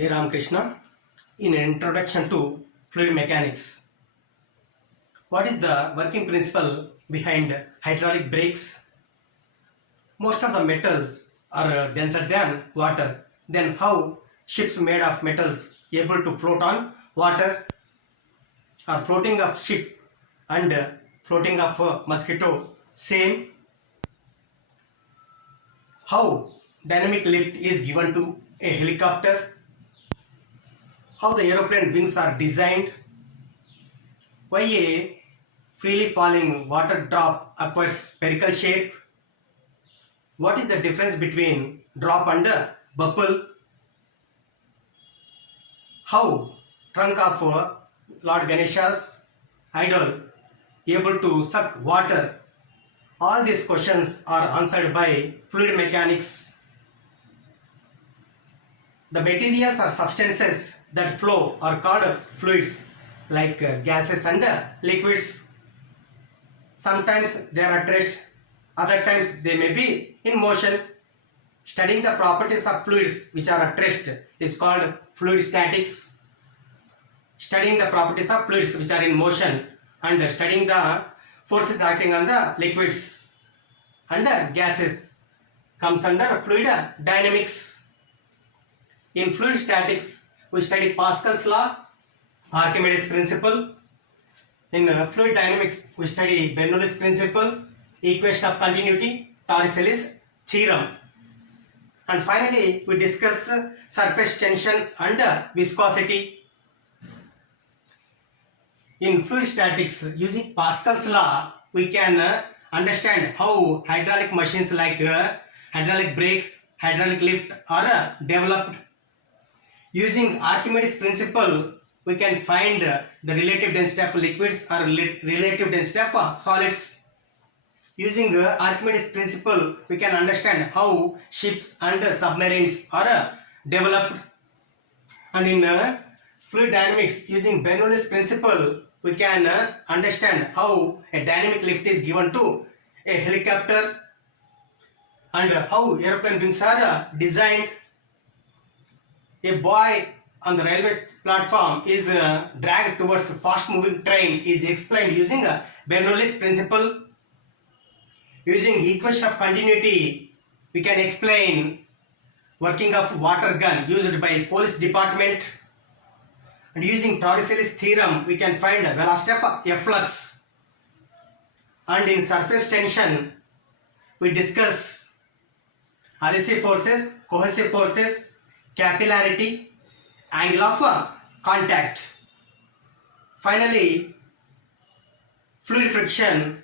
Ramakrishna in an introduction to fluid mechanics. What is the working principle behind hydraulic brakes? Most of the metals are denser than water. Then how ships made of metals able to float on water, or floating of ship and floating of mosquito same? How dynamic lift is given to a helicopter? How the aeroplane wings are designed? Why a freely falling water drop acquires spherical shape? What is the difference between drop and bubble? How trunk of Lord Ganesha's idol able to suck water? All these questions are answered by fluid mechanics. The materials or substances that flow are called fluids, like gases and liquids. Sometimes they are at rest, other times they may be in motion. Studying the properties of fluids which are at rest is called fluid statics. Studying the properties of fluids which are in motion and studying the forces acting on the liquids and gases comes under fluid dynamics. In fluid statics, we study Pascal's law, Archimedes' principle. In fluid dynamics, we study Bernoulli's principle, equation of continuity, Torricelli's theorem. And finally, we discuss surface tension and viscosity. In fluid statics, using Pascal's law, we can understand how hydraulic machines like hydraulic brakes, hydraulic lift are developed. Using Archimedes' principle, we can find the relative density of liquids or relative density of solids. Using Archimedes' principle, we can understand how ships and submarines are developed. And in fluid dynamics, using Bernoulli's principle, we can understand how a dynamic lift is given to a helicopter and how aeroplane wings are designed. A boy on the railway platform is dragged towards a fast moving train is explained using Bernoulli's principle. Using equation of continuity, we can explain working of water gun used by police department. And using Torricelli's theorem, we can find velocity of efflux. And in surface tension, we discuss adhesive forces, cohesive forces, capillarity, angle of contact. Finally, fluid friction,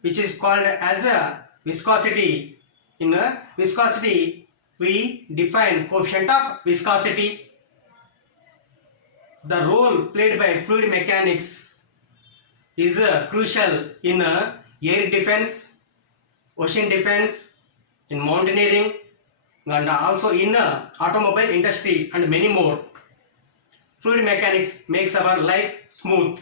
which is called as a viscosity. In viscosity, we define coefficient of viscosity. The role played by fluid mechanics is crucial in air defense, ocean defense, in mountaineering, and also in automobile industry and many more. Fluid mechanics makes our life smooth.